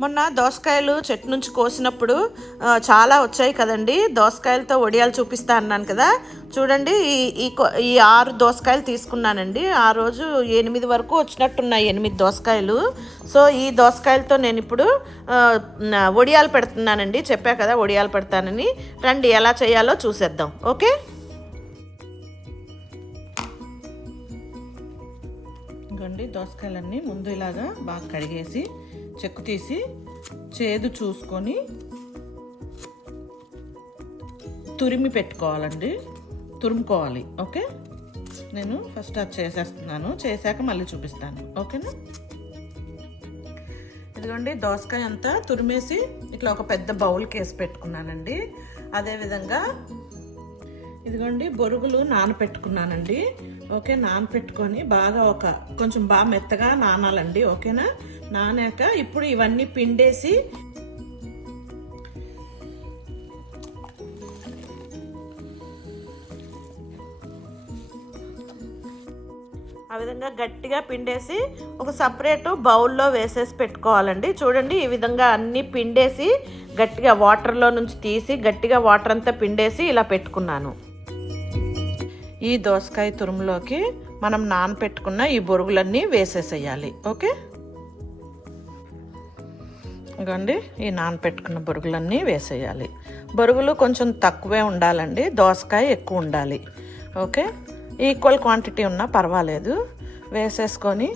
మొన్న దోసకాయలు చెట్టు నుంచి కోసినప్పుడు చాలా వచ్చాయి కదండి. దోసకాయలతో వడియాలు చూపిస్తా అన్నాను కదా. చూడండి ఈ ఈ ఈ ఆరు దోసకాయలు తీసుకున్నానండి. ఆ రోజు ఎనిమిది వరకు వచ్చినట్టున్నాయి ఎనిమిది దోసకాయలు. సో ఈ దోసకాయలతో నేను ఇప్పుడు వడియాలు పెడుతున్నానండి. చెప్పా కదా వడియాలు పెడతానని. రండి ఎలా చేయాలో చూసేద్దాం. ఓకే? ఇంకోండి దోసకాయలన్నీ ముందు ఇలాగా బాగా కడిగేసి చెక్కు తీసి చేదు చూసుకొని తురిమి పెట్టుకోవాలండి. తురుముకోవాలి ఓకే? నేను ఫస్ట్ అది చేసేస్తున్నాను. చేశాక మళ్ళీ చూపిస్తాను ఓకేనా? ఇదిగోండి దోసకాయ అంతా తురిమేసి ఇట్లా ఒక పెద్ద బౌల్కి వేసి పెట్టుకున్నానండి. అదేవిధంగా ఇదిగోండి బొరుగులు నానపెట్టుకున్నానండి. ఓకే నానపెట్టుకొని బాగా ఒక కొంచెం బాగా మెత్తగా నానాలండి ఓకేనా? నానాక ఇప్పుడు ఇవన్నీ పిండేసి ఆ విధంగా గట్టిగా పిండేసి ఒక సపరేట్ బౌల్లో వేసేసి పెట్టుకోవాలండి. చూడండి ఈ విధంగా అన్నీ పిండేసి గట్టిగా వాటర్లో నుంచి తీసి గట్టిగా వాటర్ అంతా పిండేసి ఇలా పెట్టుకున్నాను. ఈ దోసకాయ తురుములోకి మనం నానపెట్టుకున్న ఈ బొరుగులన్నీ వేసేసేయాలి. ఓకే? ఇదిగోండి ఈ నానపెట్టుకున్న బొరుగులన్నీ వేసేయాలి. బొరుగులు కొంచెం తక్కువే ఉండాలండి దోసకాయ ఎక్కువ ఉండాలి. ఓకే? ఈక్వల్ క్వాంటిటీ ఉన్నా పర్వాలేదు. వేసేసుకొని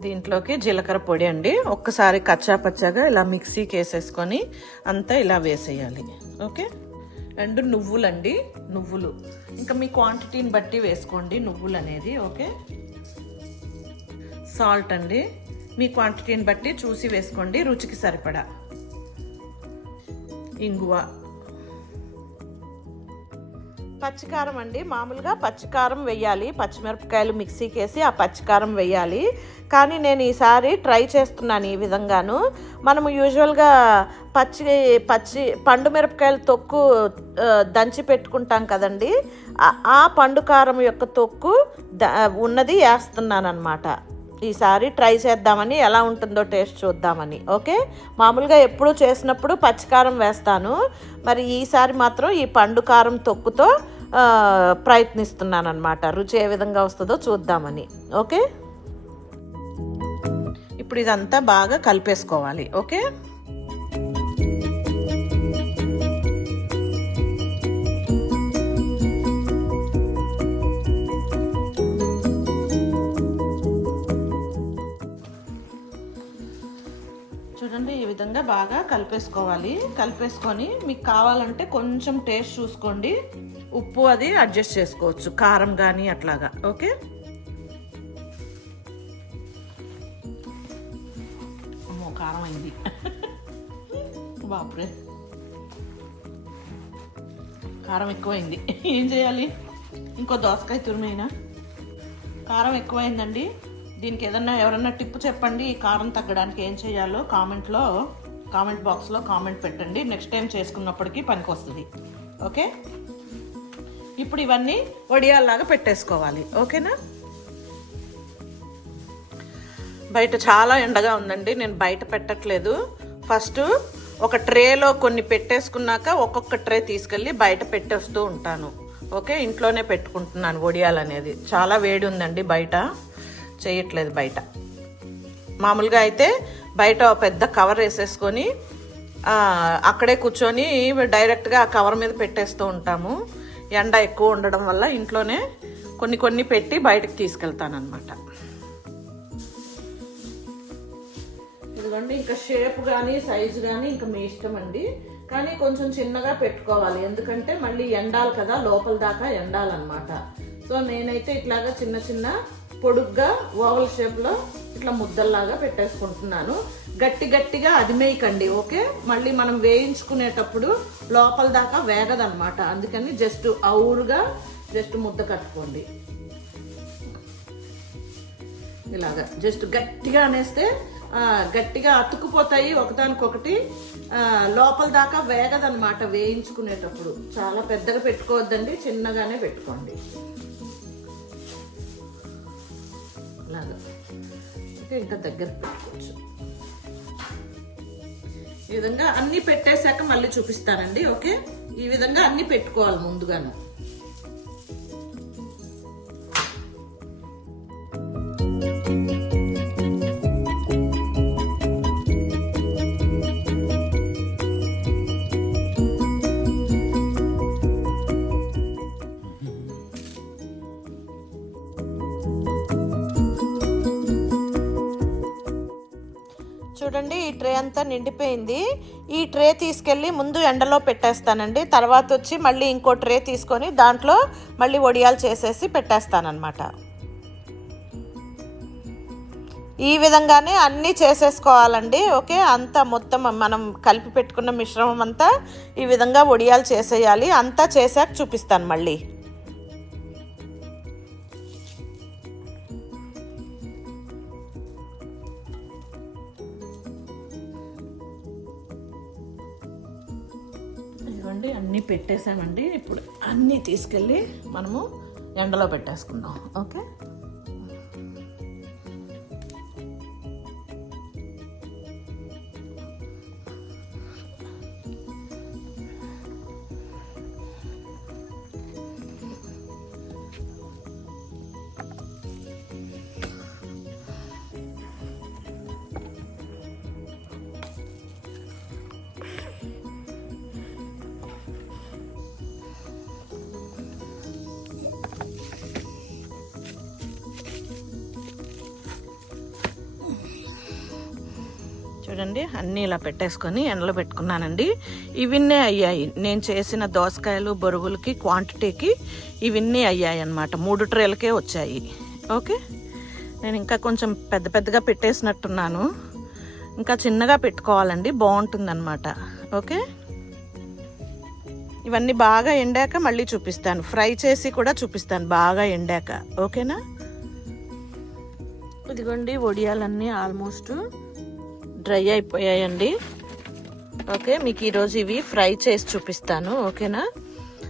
దీంట్లోకి జీలకర్ర పొడి అండి. ఒక్కసారి కచ్చా పచ్చాగా ఇలా మిక్సీకి వేసేసుకొని అంతా ఇలా వేసేయాలి. ఓకే? అండ్ నువ్వులండి నువ్వులు. ఇంకా మీ క్వాంటిటీని బట్టి వేసుకోండి నువ్వులు అనేది ఓకే? సాల్ట్ అండి. మీ క్వాంటిటీని బట్టి చూసి వేసుకోండి రుచికి సరిపడా. ఇంగువ. పచ్చికారం అండి. మామూలుగా పచ్చికారం వేయాలి. పచ్చిమిరపకాయలు మిక్సీకి వేసి ఆ పచ్చికారం వేయాలి. కానీ నేను ఈసారి ట్రై చేస్తున్నాను ఈ విధంగాను. మనము యూజువల్గా పచ్చి పచ్చి పండు మిరపకాయల తొక్కు దంచి పెట్టుకుంటాం కదండి. ఆ- ఆ పండు కారం యొక్క తొక్కు ద ఉన్నది వేస్తున్నాను అనమాట ఈసారి ట్రై చేద్దామని ఎలా ఉంటుందో టేస్ట్ చూద్దామని ఓకే? మామూలుగా ఎప్పుడు చేసినప్పుడు పచ్చికారం వేస్తాను. మరి ఈసారి మాత్రం ఈ పండు కారం తొక్కుతో ఆ, ప్రయత్నిస్తున్నాను అనమాట రుచి ఏ విధంగా వస్తుందో చూద్దామని ఓకే? ఇప్పుడు ఇదంతా బాగా కలిపేసుకోవాలి ఓకే? బాగా కలిపేసుకోవాలి. కలిపేసుకొని మీకు కావాలంటే కొంచెం టేస్ట్ చూసుకోండి. ఉప్పు అది అడ్జస్ట్ చేసుకోవచ్చు. కారం కానీ అట్లాగా. ఓకే? అమ్మో కారం అయింది. బాపురే. కారం ఎక్కువైంది. ఏం చేయాలి? ఇంకో దోసకాయ తురిమైనా? కారం ఎక్కువైందండి. దీనికి ఏదన్నా ఎవరన్నా టిప్పు చెప్పండి. ఈ కారం తగ్గడానికి ఏం చేయాలో కామెంట్లో కామెంట్ బాక్స్లో కామెంట్ పెట్టండి. నెక్స్ట్ టైం చేసుకున్నప్పటికీ పనికి వస్తుంది ఓకే? ఇప్పుడు ఇవన్నీ వడియాల్లాగా పెట్టేసుకోవాలి. ఓకేనా? బయట చాలా ఎండగా ఉందండి. నేను బయట పెట్టట్లేదు. ఫస్ట్ ఒక ట్రేలో కొన్ని పెట్టేసుకున్నాక ఒక్కొక్క ట్రే తీసుకెళ్ళి బయట పెట్టేస్తూ ఉంటాను. ఓకే? ఇంట్లోనే పెట్టుకుంటున్నాను వడియాలు అనేది చాలా వేడి ఉందండి బయట. చేయట్లేదు బయట. మామూలుగా అయితే బయట పెద్ద కవర్ వేసేసుకొని అక్కడే కూర్చొని డైరెక్ట్గా ఆ కవర్ మీద పెట్టేస్తూ ఉంటాము. ఎండ ఎక్కువ ఉండడం వల్ల ఇంట్లోనే కొన్ని కొన్ని పెట్టి బయటకు తీసుకెళ్తాను అనమాట ఇదిగోండి ఇంకా షేప్ కానీ సైజు కానీ ఇంకా మీ ఇష్టం అండి. కానీ కొంచెం చిన్నగా పెట్టుకోవాలి. ఎందుకంటే మళ్ళీ ఎండాలి కదా లోపల దాకా ఎండాలన్నమాట. సో నేనైతే ఇట్లాగా చిన్న చిన్న పొడుగ్గా ఓవల్ షేప్లో ఇట్లా ముద్దల్లాగా పెట్టేసుకుంటున్నాను. గట్టి గట్టిగా అదిమేయకండి ఓకే? మళ్ళీ మనం వేయించుకునేటప్పుడు లోపల దాకా వేగదనమాట అందుకని జస్ట్ అవురుగా జస్ట్ ముద్ద కట్టుకోండి. ఇలాగా జస్ట్ గట్టిగా అనేస్తే గట్టిగా అతుక్కుపోతాయి ఒకదానికొకటి. లోపల దాకా వేగదనమాట వేయించుకునేటప్పుడు. చాలా పెద్దగా పెట్టుకోవద్దండి చిన్నగానే పెట్టుకోండి. అలాగా ఇంకా దగ్గర పెట్టుకోవచ్చు ఈ విధంగా అన్నీ పెట్టేశాక మళ్ళీ చూపిస్తానండి ఓకే? ఈ విధంగా అన్ని పెట్టుకోవాలి ముందుగాను. చూడండి ఈ ట్రే అంతా నిండిపోయింది. ఈ ట్రే తీసుకెళ్ళి ముందు ఎండలో పెట్టేస్తానండి. తర్వాత వచ్చి మళ్ళీ ఇంకో ట్రే తీసుకొని దాంట్లో మళ్ళీ వడియాలు చేసేసి పెట్టేస్తానన్నమాట. ఈ విధంగానే అన్నీ చేసేసుకోవాలండి ఓకే? అంతా మొత్తం మనం కలిపి పెట్టుకున్న మిశ్రమం అంతా ఈ విధంగా వడియాలు చేసేయాలి. అంతా చేశాక చూపిస్తాను మళ్ళీ. ఇదిగోండి అన్నీ పెట్టేసామండి ఇప్పుడు అన్నీ తీసుకెళ్ళి మనము ఎండలో పెట్టేసుకుందాం. ఓకే? చూడండి అన్నీ ఇలా పెట్టేసుకొని ఎండలో పెట్టుకున్నానండి. ఇవన్నీ అయ్యాయి. నేను చేసిన దోసకాయలు బొరుగులకి క్వాంటిటీకి ఇవన్నీ అయ్యాయి అన్నమాట మూడు ట్రేలకే వచ్చాయి. ఓకే? నేను ఇంకా కొంచెం పెద్ద పెద్దగా పెట్టేసినట్టున్నాను. ఇంకా చిన్నగా పెట్టుకోవాలండి బాగుంటుందన్నమాట. ఓకే? ఇవన్నీ బాగా ఎండాక మళ్ళీ చూపిస్తాను. ఫ్రై చేసి కూడా చూపిస్తాను బాగా ఎండాక. ఓకేనా? ఇదిగోండి వడియాలన్నీ ఆల్మోస్ట్ డ్రై అయిపోయాయండి. ఓకే మీకు ఈరోజు ఇవి ఫ్రై చేసి చూపిస్తాను ఓకేనా?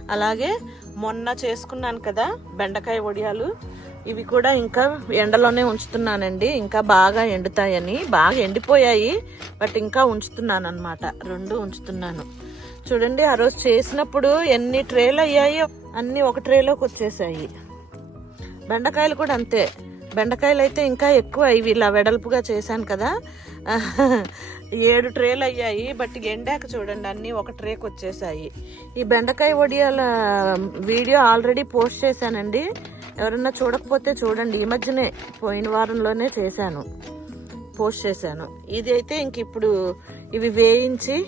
అలాగే మొన్న చేసుకున్నాను కదా బెండకాయ వడియాలు. ఇవి కూడా ఇంకా ఎండలోనే ఉంచుతున్నానండి. ఇంకా బాగా ఎండుతాయని. బాగా ఎండిపోయాయి బట్ ఇంకా ఉంచుతున్నాను అనమాట రెండు ఉంచుతున్నాను. చూడండి ఆ రోజు చేసినప్పుడు ఎన్ని ట్రేలు అయ్యాయో అన్ని ఒక ట్రేలోకి వచ్చేసాయి. బెండకాయలు కూడా అంతే. బెండకాయలు అయితే ఇంకా ఎక్కువ ఇవి ఇలా వెడల్పుగా చేశాను కదా ఏడు ట్రేలు అయ్యాయి బట్ ఎండాక చూడండి అన్నీ ఒక ట్రేకి వచ్చేసాయి. ఈ బెండకాయ వడియాల వీడియో ఆల్రెడీ పోస్ట్ చేశానండి. ఎవరన్నా చూడకపోతే చూడండి. ఈ మధ్యనే పోయిన వారంలోనే చేశాను. పోస్ట్ చేశాను. ఇది అయితే ఇంక ఇప్పుడు ఇవి వేయించి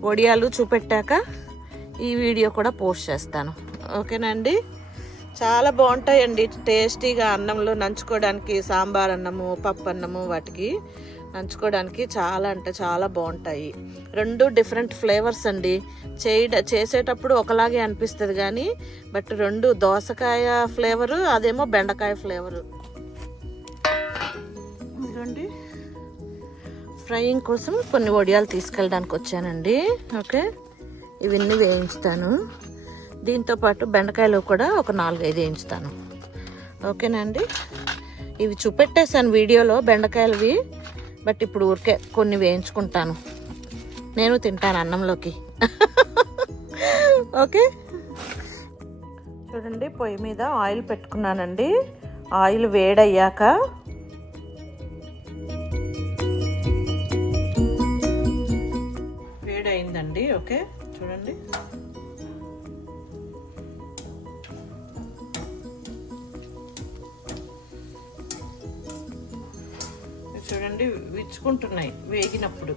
వడియాలు చూపెట్టాక ఈ వీడియో కూడా పోస్ట్ చేస్తాను. ఓకేనండి? చాలా బాగుంటాయండి టేస్టీగా అన్నంలో నంచుకోవడానికి సాంబార్ అన్నము పప్పు అన్నము వాటికి. నంచుకోవడానికి చాలా అంటే చాలా బాగుంటాయి. రెండు డిఫరెంట్ ఫ్లేవర్స్ అండి. చేయ చేసేటప్పుడు ఒకలాగే అనిపిస్తుంది కానీ బట్ రెండు దోసకాయ ఫ్లేవరు అదేమో బెండకాయ ఫ్లేవరు ఇదిగోండి. ఫ్రైయింగ్ కోసం కొన్ని వడియాలు తీసుకెళ్ళడానికి వచ్చానండి. ఓకే. ఇవన్నీ వేయించుతాను. దీంతో పాటు బెండకాయలు కూడా ఒక నాలుగైదు వేయించుతాను. ఓకేనండి ఇవి చూపెట్టేశాను వీడియోలో బెండకాయలవి. బట్ ఇప్పుడు ఊరికే కొన్ని వేయించుకుంటాను. నేను తింటాను అన్నంలోకి. ఓకే? చూడండి పొయ్యి మీద ఆయిల్ పెట్టుకున్నానండి. ఆయిల్ వేడయ్యాక వేడైందండి ఓకే? చూడండి. నుండి విచ్చుకుంటున్నాయి వేగినప్పుడు.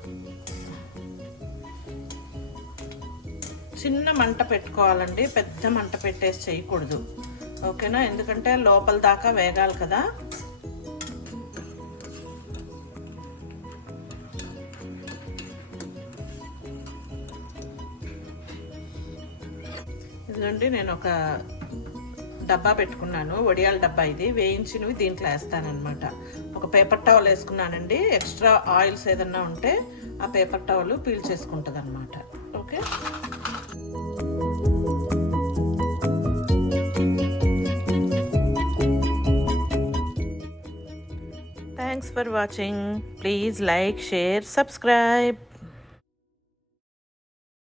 చిన్న మంట పెట్టుకోవాలండి పెద్ద మంట పెట్టేసి చేయకూడదు. ఓకేనా? ఎందుకంటే లోపల దాకా వేగాలి కదా. ఇదిగోండి నేను ఒక డబ్బా పెట్టుకున్నాను వడియాల డబ్బా ఇది. వేయించినవి దీంట్లో వేస్తానమాట ఒక పేపర్ టవల్ వేసుకున్నానండి. ఎక్స్ట్రా ఆయిల్స్ ఏదన్నా ఉంటే ఆ పేపర్ టవల్ పీల్ చేసుకుంటుంది అనమాట okay? Thanks for watching please like share subscribe